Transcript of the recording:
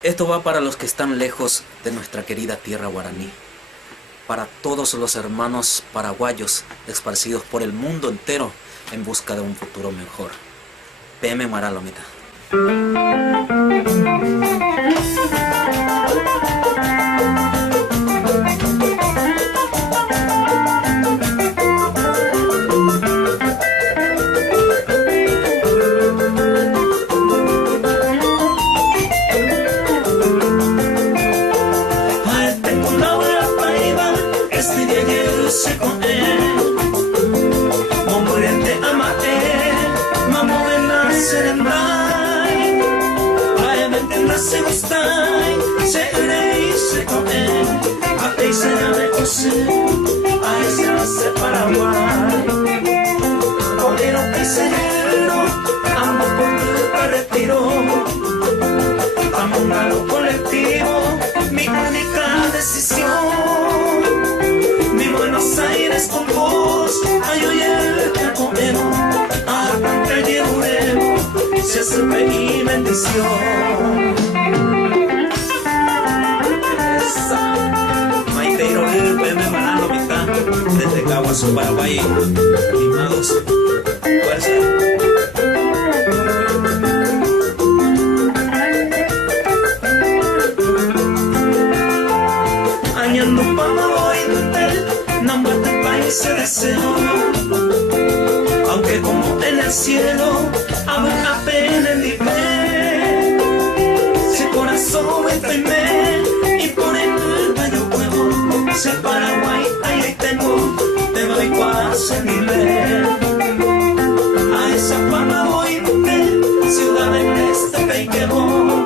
Esto va para los que están lejos de nuestra querida tierra guaraní, para todos los hermanos paraguayos esparcidos por el mundo entero en busca de un futuro mejor. PM Maralomita. Se gustai, se urei, se coen, a peisa de ose, a esa se Paraguay. Bolero paisañero, amo por tu retiro, amo a lo colectivo, mi única decisión. Mi Buenos Aires con vos, ay oye el cacomero, a la llevo, se hace mi bendición. Desde Caguazú, Paraguay, animados, fuerza. Añando para hoy no muerte país se deseo, aunque como en el cielo habrá pena en nivel, si corazón enfermé y por el baño huevo, se Paraguay. Te doy cuase nivel a esa fama voy ciudad en este pequeño.